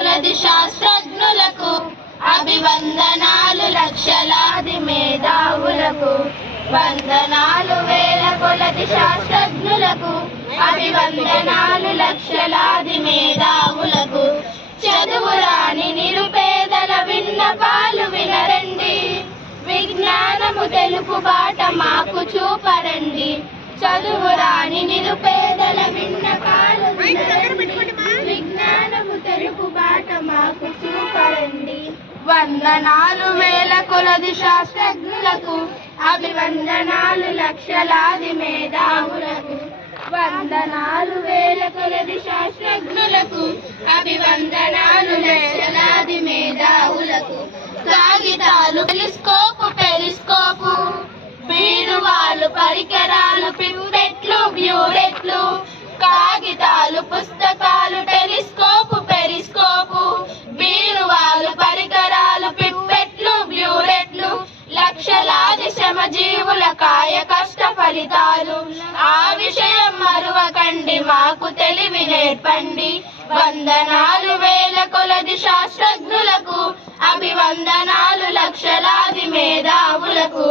కొలది శాస్త్రజ్ఞులకు అభివందనాలు లక్షలాది మేధావులకు వందనాలు వేల కొలది శాస్త్రజ్ఞులకు అభివందనాలు లక్షలాది మేధావులకు చదువురాని నిరుపేదల విన్నపాలు వినరండి విజ్ఞానము తెలుపు బాట మాకు చూపరండి చదువురాని నిరుపేదల విన్నపాలు విజ్ఞానము తెలుపు బాట మాకు చూపరండి వందనాలు వేల కొలది శాస్త్రజ్ఞులకు అభివందనాలు లక్షలాది మేధావులకు వందనాలు వేల కొలది శాస్త్రజ్ఞులకు అభివందనాలు లక్షలాది మేధావులకు కాగితాలు టెలిస్కోపు పెరిస్కోపు బీరువాలు పరికరాలు పిప్పెట్లు బ్యూరెట్లు కాగితాలు పుస్తకాలు టెలిస్కోపు పెరిస్కోపు బీరువాలు పరికరాలు పిప్పెట్లు బ్యూరెట్లు లక్షలాది శ్రమజీవుల కాయ కష్ట ఫలితాలు ఆ విషయం మరువకండి మాకు తెలివి నేర్పండి వందనాలు వేల కొలది శాస్త్రజ్ఞులకు అభివందనాలు లక్షలాది మేధావులకు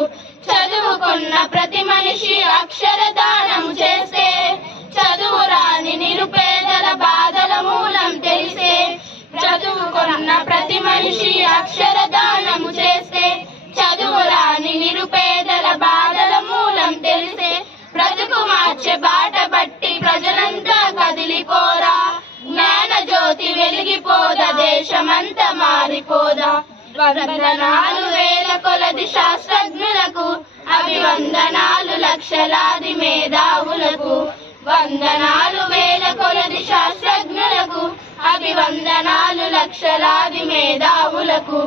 చదువుకున్న ప్రతి మనిషి అక్షర దానం చేస్తే చదువురాని నిరుపేదల బాధల మూలం తెలిసే చదువుకున్న ప్రతి మనిషి అక్షర దానము చేస్తే చదువురాని నిరుపేదల బాధల మూలం తెలిసే బ్రతుకు మార్చే బాట బట్టి ప్రజలంతా కదిలిపోరా జ్ఞాన జ్యోతి వెలిగిపోదా దేశమంతా మారిపోదా వందనాలు వేల కొలది శాస్త్రజ్ఞులకు అభివందనాలు లక్షలాది మేధావులకు వందనాలు వేల కొలది శాస్త్రజ్ఞులకు అభివందనాలు లక్షలాది మేధావులకు